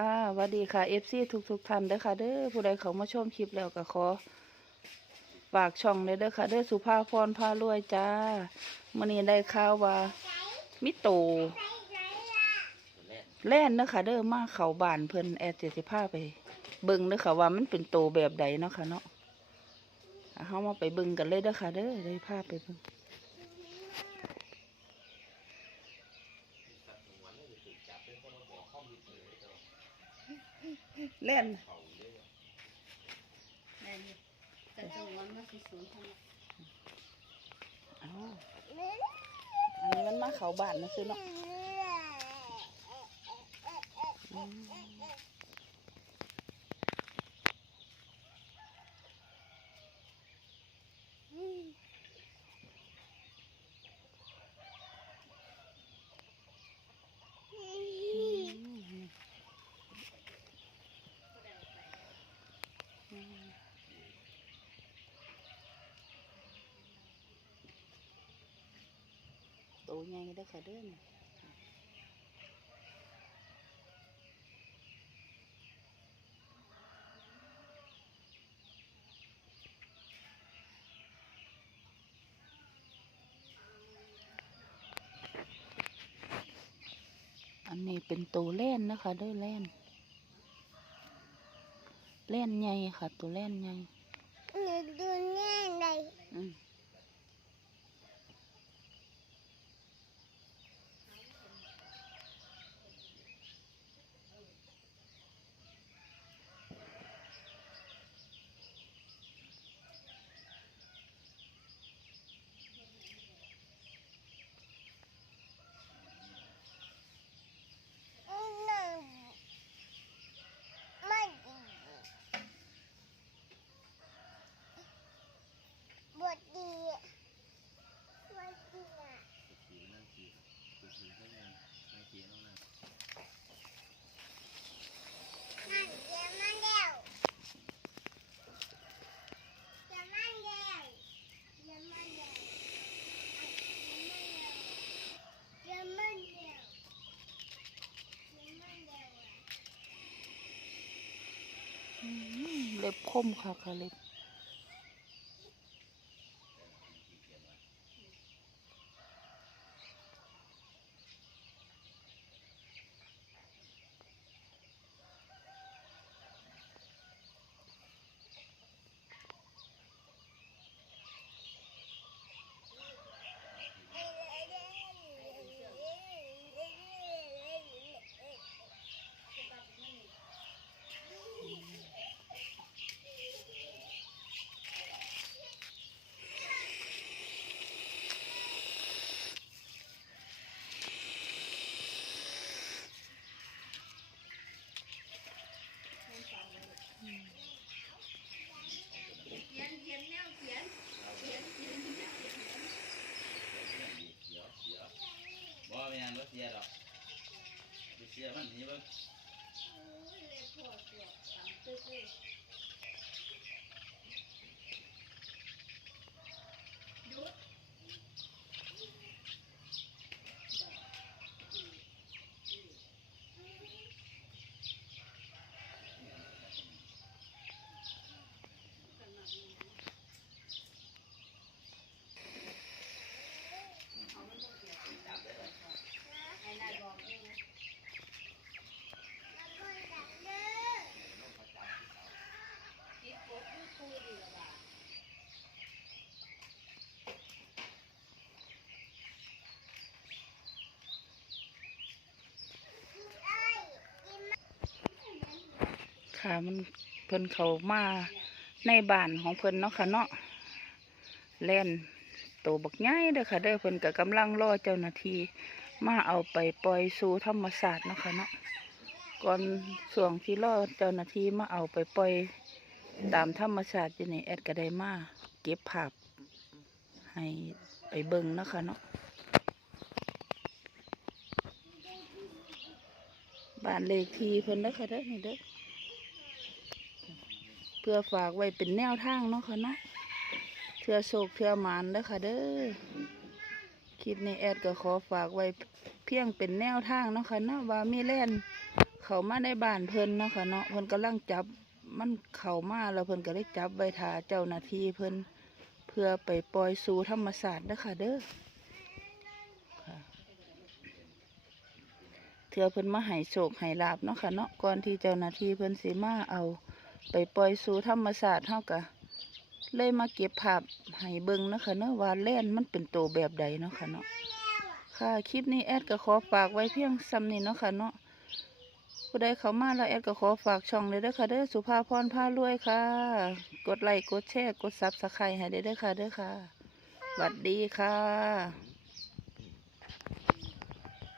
ค่ะสวัสดีค่ะ FC ทุกทุกๆท่านเด้อค่ะ เด้อผู้ใดเขามาชมคลิปแล้วก็ขอฝากช่องเลยเด้อค่ะ เด้อสุภาพรพารวยจ้ามื่อนี้ได้ข่าวว่ามิโตแล่นเด้อค่ะ เด้อมาเขาบานเพิ่นแอดเจ็ดสิบห้าไป เบิ่งเด้อค่ะว่ามันเป็นโตแบบใดเนาะค่ะเนาะเฮามาไปเบิ่งกันเลยเด้อค่ะ เด้อได้ภาพไปเบิ่ง แล่นแม่นี่แต่จังหวันมาสิศูนย์เท่านั้นอ้าวอันนี้มันมาเขาบ้านนะซื้อเนาะ โตใหญ่เด้อค่ะเด้อนี่อันนี้เป็นตัวเล่นนะคะด้อเล่น เล่นใหญ่ค่ะ ตัวเล่นใหญ่ หนูดูแน่เลย อืมหนูไม่ดีบทดีบทดีอะนั่นเดี๋ยวมาเร็วเดี๋ยวมาเร็วเดี๋ยวมาเร็วเดี๋ยวมาเร็วเดี๋ยวมาเร็ว อืม เล็บคมค่ะค่ะเล็บ เป็นหยังบ่เสียดอกบ่เสียมันนี่เบิ่ง ค่ะ มันเพิ่นเขามาในบ้านของเพิ่นเนาะค่ะเนาะแล่นโตบักใหญ่เด้อค่ะ เด้อเพิ่นก็กำลังรอเจ้าหน้าที่มาเอาไปปล่อยสู่ธรรมศาสตร์เนาะค่ะเนาะก่อนส่วงที่รอเจ้าหน้าที่มาเอาไปปล่อยตามธรรมชาติอยู่นี่แอดก็ได้มาเก็บภาพให้ไปเบิ่งเนาะค่ะเนาะบ้านเลขที่เพิ่นเด้อค่ะเด้อนี่เด้อ พื่อฝากไว้เป็นแนวทางเนาะค่ะเนาะเทื่อโศกเทื่อหมานเด้อค่ะเด้อคลิปนี้แอดก็ขอฝากไว้เพียงเป็นแนวทางเนาะค่ะเนาะว่ามีแล่นเขามาในบ้านเพิ่นเนาะค่ะเนาะเพิ่นกำลังจับมันเข้ามาแล้วเพิ่นก็เลยจับใบถาเจ้าหน้าที่เพิ่นเพื่อไปปล่อยสู่ธรรมศาสตร์เด้อค่ะเด้อค่ะเถื่อเพิ่นมาให้โชคให้ลาบเนาะค่ะเนาะก่อนที่เจ้าหน้าที่เพิ่นสิมาเอา ไปปล่อยสู่ธรรมศาสตร์เฮาก็เลยมาเก็บภาพให้เบิ่งนะคะเนาะว่าแล่นมันเป็นโตแบบใดเนาะค่ะเนาะค่ะคลิปนี้แอดก็ขอฝากไว้เพียงซ้ำนี้เนาะค่ะเนาะผู้ใดเข้ามาแล้วแอดก็ขอฝากช่องเลยด้อค่ะเด้อสุภาพรพารวยค่ะ กดไลค์กดแชร์กดซับสไครต์ให้เด้อค่ะเด้อค่ะสวัสดีค่ะ